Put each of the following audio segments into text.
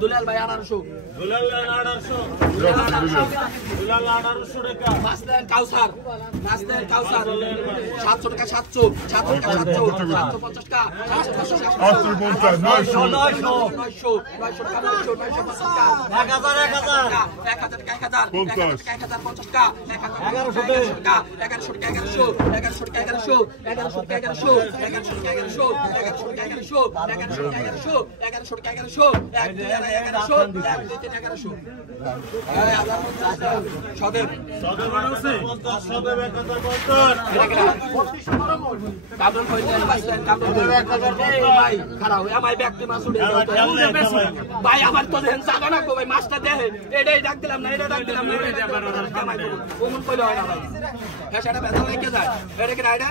দুলাল ভাই 1800 মাসলেন কাউসার 700 টাকা 750 টাকা ভাই আমার তো দেন জানা না ভাই মাছটা দেখে এটাই ডাক দিলাম না এটা ডাক দিলাম না ওমন কইলো হয় না ভাই হ্যাঁ সেটা বেতন রেখে যায় এটা কি রাইডা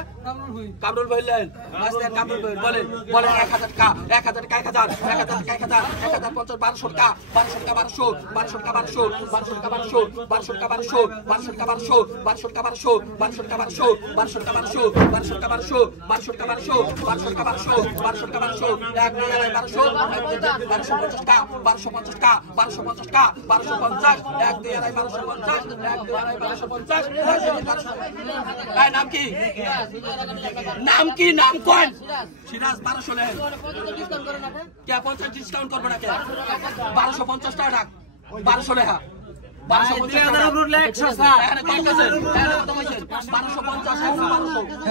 কামরুল বললেন মাছটা কামরুল বলেন 1000 টাকা 1000 টাকা 1000 টাকা 1050 1200 টাকা 1200 টাকা 1200 টাকা 1200 টাকা 1200 টাকা 1200 টাকা 1200 টাকা 1200 টাকা 1200 টাকা 1200 1200 টাকা 1200 1200 টাকা 1200 টাকা 1200 এক টাকা 1250 টাকা 1250 টাকা 1250 টাকা 1250 এক টাকা 1250 এক টাকা 1250 ভাই নাম কি নাম কোন সিরাজ 1200 লেন কে 50 ডিসকাউন্ট করব না কে 1250 টাকা 1200 টাকা 1250 টাকা 100 স্যার 1250